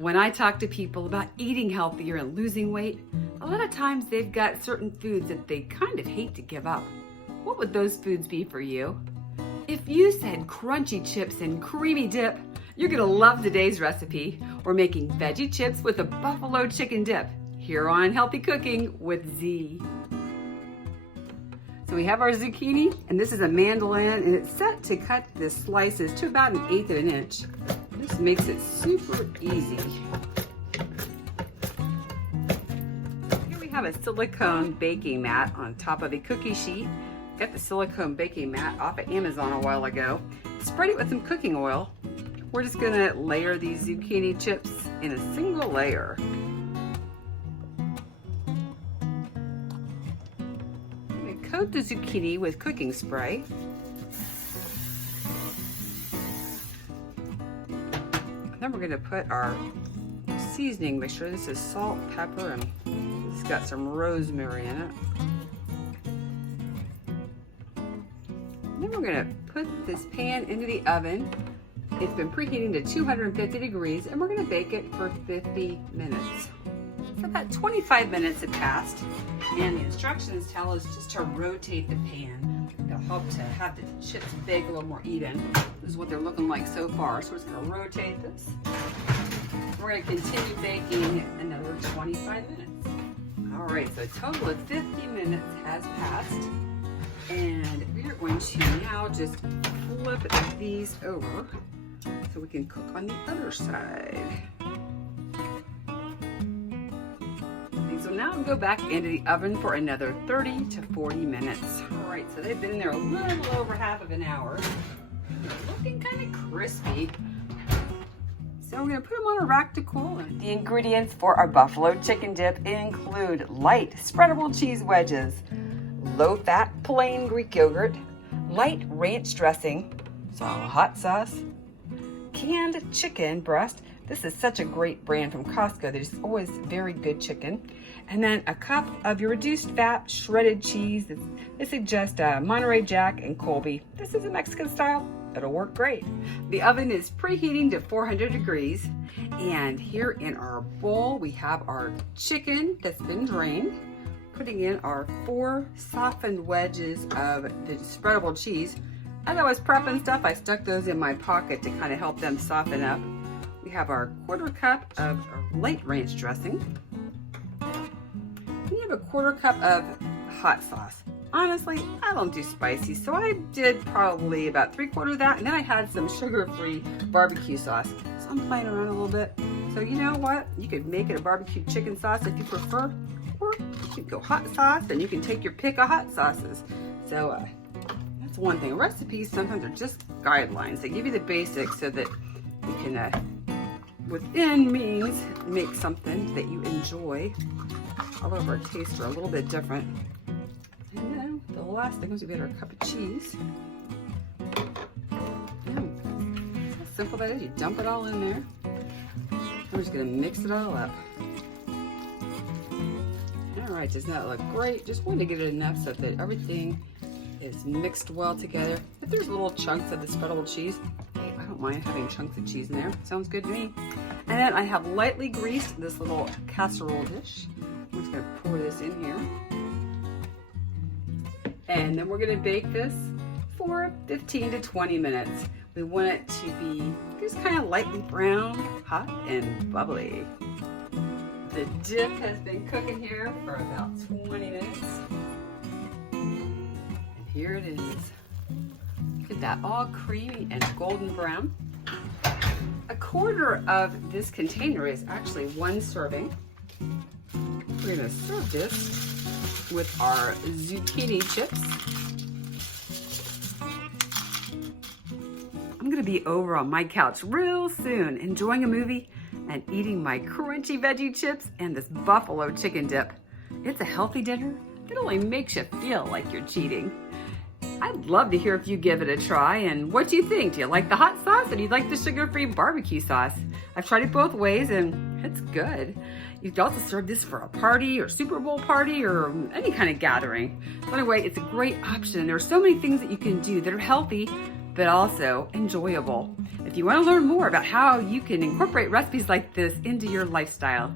When I talk to people about eating healthier and losing weight, a lot of times they've got certain foods that they kind of hate to give up. What would those foods be for you? If you said crunchy chips and creamy dip, you're gonna love today's recipe. We're making veggie chips with a buffalo chicken dip here on Healthy Cooking with Z. So we have our zucchini, and this is a mandolin, and it's set to cut the slices to about 1/8 of an inch. This makes it super easy. Here we have a silicone baking mat on top of a cookie sheet. Got the silicone baking mat off of Amazon a while ago. Sprayed it with some cooking oil. We're just gonna layer these zucchini chips in a single layer. I'm gonna coat the zucchini with cooking spray. Then we're gonna put our seasoning mixture. This is salt, pepper, and it's got some rosemary in it. And then we're gonna put this pan into the oven. It's been preheating to 250 degrees, and we're gonna bake it for 50 minutes. So about 25 minutes have passed, and the instructions tell us just to rotate the pan. It'll help to have the chips bake a little more even. This is what they're looking like so far. So we're just gonna rotate this. We're gonna continue baking another 25 minutes. All right, so a total of 50 minutes has passed. And we are going to now just flip these over so we can cook on the other side. And so now we'll go back into the oven for another 30 to 40 minutes. All right, so they've been in there a little over half of an hour. They're looking kind of crispy. So we're gonna put them on a rack to cool. The ingredients for our buffalo chicken dip include light spreadable cheese wedges, low-fat plain Greek yogurt, light ranch dressing, some hot sauce, canned chicken breast. This is such a great brand from Costco. There's always very good chicken. And then a cup of your reduced fat shredded cheese. They suggest Monterey Jack and Colby. This is a Mexican style. It'll work great. The oven is preheating to 400 degrees. And here in our bowl, we have our chicken that's been drained. Putting in our 4 softened wedges of the spreadable cheese. As I was prepping stuff, I stuck those in my pocket to kind of help them soften up. We have our 1/4 cup of light ranch dressing. We have a 1/4 cup of hot sauce. Honestly, I don't do spicy, so I did probably about 3/4 of that, and then I had some sugar-free barbecue sauce. So I'm playing around a little bit. So you know what? You could make it a barbecue chicken sauce if you prefer, or you could go hot sauce, and you can take your pick of hot sauces. So that's one thing. Recipes sometimes are just guidelines. They give you the basics so that you can, within means, make something that you enjoy. All of our tastes are a little bit different. And then the last thing is we get our cup of cheese. How simple that is. You dump it all in there. We're just gonna mix it all up. All right, does that look great? Just wanted to get it enough so that everything is mixed well together. If there's little chunks of the spreadable cheese, hey, I don't mind having chunks of cheese in there. Sounds good to me. And then I have lightly greased this little casserole dish. I'm just gonna pour this in here. And then we're gonna bake this for 15 to 20 minutes. We want it to be just kind of lightly brown, hot, and bubbly. The dip has been cooking here for about 20 minutes. And here it is. Look at that, all creamy and golden brown. A 1/4 of this container is actually 1 serving. We're gonna serve this with our zucchini chips. I'm gonna be over on my couch real soon, enjoying a movie and eating my crunchy veggie chips and this buffalo chicken dip. It's a healthy dinner that only makes you feel like you're cheating. I'd love to hear if you give it a try and what you think. Do you like the hot sauce or do you like the sugar-free barbecue sauce? I've tried it both ways and it's good. You could also serve this for a party or Super Bowl party or any kind of gathering. But anyway, it's a great option. There are so many things that you can do that are healthy but also enjoyable. If you want to learn more about how you can incorporate recipes like this into your lifestyle,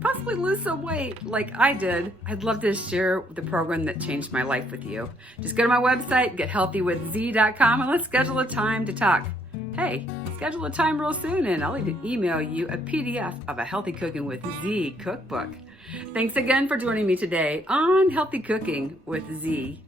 possibly lose some weight like I did, I'd love to share the program that changed my life with you. Just go to my website, gethealthywithz.com, and let's schedule a time to talk. Hey, schedule a time real soon and I'll even email you a PDF of a Healthy Cooking with Z cookbook. Thanks again for joining me today on Healthy Cooking with Z.